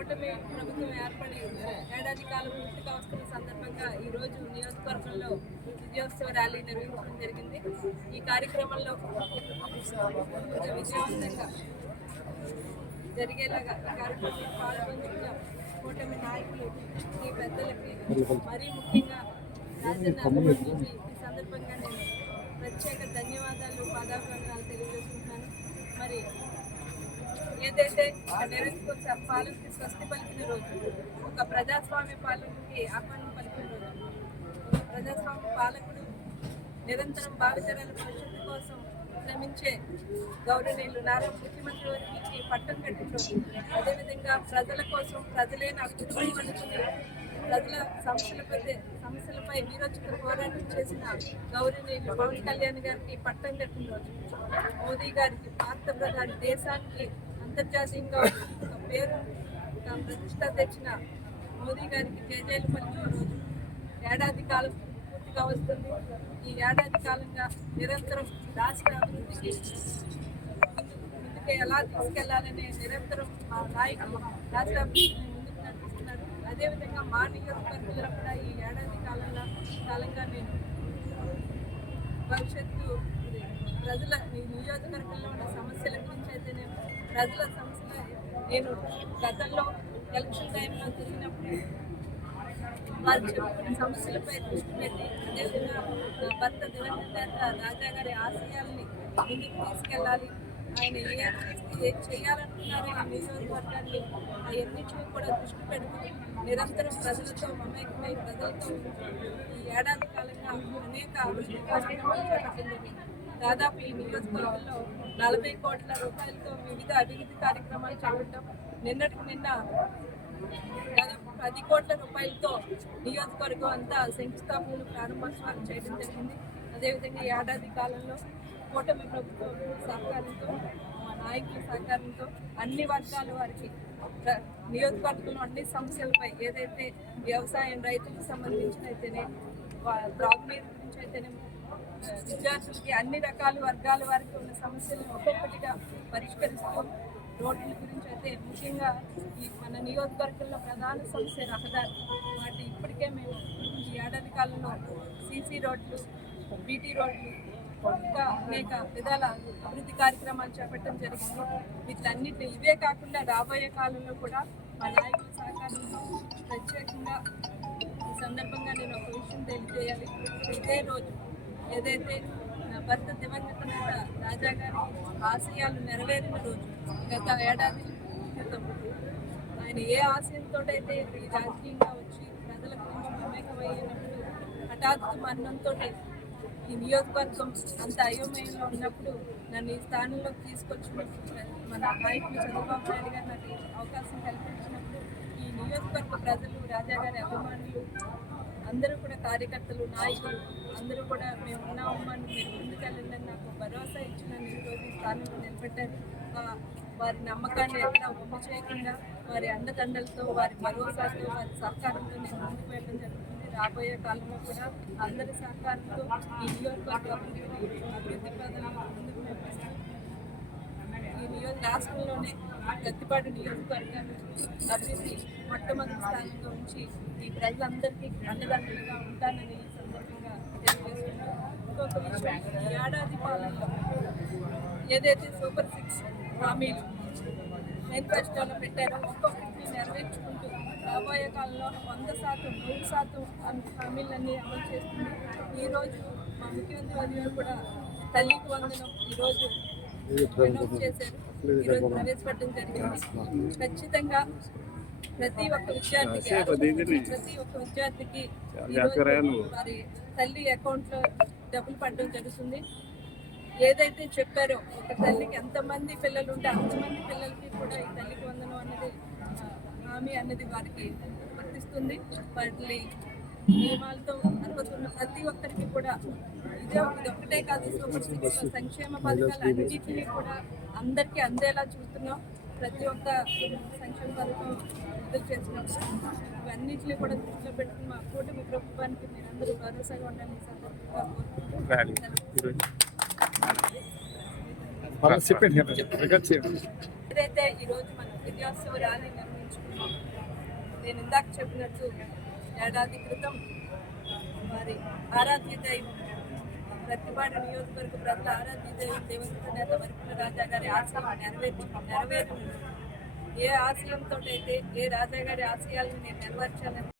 కూటమి ప్రభుత్వం ఏర్పడి ఏడాది కాలం పూర్తిగా వస్తున్న సందర్భంగా ఈ రోజు నియోజకవర్గంలో విజయోత్సవ ర్యాలీ నిర్వహించడం జరిగింది. ఈ కార్యక్రమంలో విజయవంతంగా జరిగేలాగా ఈ కార్యక్రమంలో పాల్గొంటున్న కూటమి నాయకులు ఈ పెద్దలకి మరీ ముఖ్యంగా రాజన్న ఈ సందర్భంగా నేను ప్రత్యేక ధన్యవాదాలు పాదాభివందనాలు తెలియజేసుకుంటున్నాను. మరి ఏదైతే నిరంకుశ పాలనకి స్వస్తి పలికిన రోజు ఒక ప్రజాస్వామ్య పాలనకి ఆహ్వానం పలికిన రోజు. ఒక ప్రజాస్వామ్య పాలకుడు నిరంతరం భావితరాల భవిష్యత్తు కోసం శ్రమించే గౌరవనీయులు నారా ముఖ్యమంత్రి వారికి పట్టం కట్టిన అదేవిధంగా ప్రజల కోసం ప్రజలే నాకు కుటుంబం అనుకుని ప్రజల సమస్యలపై సమస్యలపై వీరోచిత పోరాటం చేసిన గౌరవనీయులు పవన్ కళ్యాణ్ గారికి పట్టం కట్టిన రోజు. మోదీ గారికి భారత ప్రధాని దేశానికి అంతర్జాతీయంగా ఒక పేరు ప్రతిష్ట తెచ్చిన మోదీ గారికి చేజేలు పలికిన రోజు ఏడాది కాలం పూర్తిగా వస్తుంది. ఈ ఏడాది కాలంగా నిరంతరం రాష్ట్ర అభివృద్ధికి ముందుకు ఎలా తీసుకెళ్ళాలనే నిరంతరం మా నాయకులు రాష్ట్ర అభివృద్ధిని ముందుకు నడిపిస్తున్నారు. అదేవిధంగా మా నియోజకవర్గంలో కూడా ఈ ఏడాది కాలంలో కాలంగా నేను భవిష్యత్తు ప్రజల ఈ నియోజకవర్గంలో ఉన్న సమస్యల గురించి అయితే నేను ప్రజల సమస్యల నేను గతంలో ఎలక్షన్ టైంలో తిరిగినప్పుడు వారు చెప్పుకున్న సమస్యలపై దృష్టి పెట్టి అదేవిధంగా నా భర్త దివంగత రాజా గారి ఆశయాల్ని ముందుకు తీసుకెళ్ళాలి. ఆయన ఏ ఏం చేయాలనుకున్నారో ఈ నియోజకవర్గాన్ని అవన్నింటినీ కూడా దృష్టి పెడుతూ నిరంతరం ప్రజలతో మమేకమై ప్రజలతో ఈ ఏడాది కాలంగా అనేక అభివృద్ధి కార్యక్రమాలు చేపట్టింది దాదాపు ఈ నియోజకవర్గంలో నలభై కోట్ల రూపాయలతో వివిధ అభివృద్ధి కార్యక్రమాలు చేపట్టాం నిన్నటికి నిన్న దాదాపు పది కోట్ల రూపాయలతో నియోజకవర్గం అంతా శంకుస్థాపనలు ప్రారంభోత్సవాలు చేయడం జరిగింది. అదేవిధంగా ఏడాది కాలంలో కూటమి ప్రభుత్వం సహకారంతో మా నాయకుల సహకారంతో అన్ని వర్గాల వారికి నియోజకవర్గంలో అన్ని సమస్యలపై ఏదైతే వ్యవసాయం రైతులకు సంబంధించిన అయితేనే త్రాగునీరు గురించి అయితేనే విద్యార్థులకి అన్ని రకాల వర్గాల వారికి ఉన్న సమస్యలను ఒక్కొక్కటిగా పరిష్కరిస్తూ. రోడ్ల గురించి అయితే ముఖ్యంగా ఈ మన నియోజకవర్గంలో ప్రధాన సమస్య రహదారి. వాటి ఇప్పటికే మేము ఈ ఏడాది కాలంలో సీసీ రోడ్లు బీటీ రోడ్లు ఇంకా అనేక విధాల అభివృద్ధి కార్యక్రమాలు చేపట్టడం జరిగింది. వీటన్నిటి ఇవే కాకుండా రాబోయే కాలంలో కూడా మా నాయకుల సహకారంతో ప్రత్యేకంగా ఈ సందర్భంగా నేను ఒక విషయం తెలియజేయాలి. ఇదే రోజు ఏదైతే నా భర్త దివంగత నేత రాజా గారి ఆశయాలు నెరవేరిన రోజు గత ఏడాది క్రితం ఆయన ఏ ఆశయంతో అయితే ఈ రాజకీయంగా వచ్చి ప్రజల గురించి మమేకమయ్యినప్పుడు హఠాత్తు మరణంతో ఈ నియోజకవర్గం అంత అయోమయంలో ఉన్నప్పుడు నన్ను ఈ స్థానంలోకి తీసుకొచ్చినప్పుడు మన నాయకులు చంద్రబాబు నాయుడు గారు నాకు అవకాశం కల్పించినప్పుడు ఈ నియోజకవర్గ ప్రజలు రాజా గారి అభిమానులు అందరూ కూడా కార్యకర్తలు నాయకులు అందరూ కూడా మేము ఉన్నామని మీరు ముందుకెళ్ళండి అని నాకు భరోసా ఇచ్చిన ఈ ఈ స్థానంలో నిలబెట్టారు వారి నమ్మకాన్ని ఎక్కడ ఒమ్ము చేయకుండా వారి అండదండలతో వారి భరోసాతో వారి సహకారంతో నేను ముందుకు వెళ్ళడం జరుగుతుంది. రాబోయే కాలంలో కూడా అందరి సహకారంతో ఈ నియోజకవర్గ అభివృద్ధి అభివృద్ధి ప్రజలను ముందుకు నడిపిస్తాను. ఈ నియోజక రాష్ట్రంలోనే గత్తిపాడు నియోజకవర్గాన్ని అభివృద్ధి మొట్టమొదటి స్థానంలో ఉంచి ఈ ప్రజలందరికీ అండదండలుగా ఉంటానని సందర్భంగా తెలియజేస్తున్నాను. ఇంకొక విషయం ఈ ఏడాది పాలనలో ఏదైతే సూపర్ సిక్స్ హామీలు మేనిఫెస్టోలో పెట్టారో ఒక్కొక్కటి నెరవేర్చుకుంటూ రాబోయే కాలంలో వంద శాతం నూరు శాతం హామీలన్నీ అమలు చేస్తుంది. ఈరోజు మా ముఖ్యమంత్రి వర్యులు కూడా తల్లికి వందనం. ఈరోజు ప్రవేశపెట్టడం జరిగింది. ఖచ్చితంగా ప్రతి ఒక్క విద్యార్థికి ప్రతి ఒక్క విద్యార్థికి వారి తల్లి అకౌంట్లో డబ్బులు పడడం జరుగుతుంది. ఏదైతే చెప్పారో ఒక తల్లికి ఎంతమంది పిల్లలు ఉంటే అంతమంది పిల్లలకి కూడా ఈ తల్లికి వందనం అనేది హామీ అనేది వారికి వర్తిస్తుంది. వాటి నియమాలతో అర్హత ఉన్న ప్రతి ఒక్కరికి కూడా ఇదే ఇది ఒక్కటే కాదు. సూపర్ సిక్స్ సంక్షేమ పథకాలు అన్నిటినీ కూడా అందరికీ అందేలా చూస్తున్నాం. ప్రతి ఒక్క సంక్షేమ పథకం విడుదల చేసినప్పుడు ఇవన్నిటిని కూడా దృష్టిలో పెట్టుకుని మా కూటమి ప్రభుత్వానికి మీరందరూ భరోసాగా ఉండాలని ఏదైతే ఈరోజు మనం విజయోత్సవ ర్యాలీ నిర్వహించుకున్నాం నేను ఇందాక చెప్పినట్టు ఏడాది క్రితం వారి ఆరాధ్య దైవం ప్రతిపాడు నియోజకవర్గ ప్రజల ఆరాధ్య దైవం దేవస్థాన నేత వరకుల రాజా గారి ఆశయం నెరవేర్చి నెరవేరు ఏ ఆశయంతో అయితే ఏ రాజా గారి ఆశయాలను నేను నెరవేర్చాలని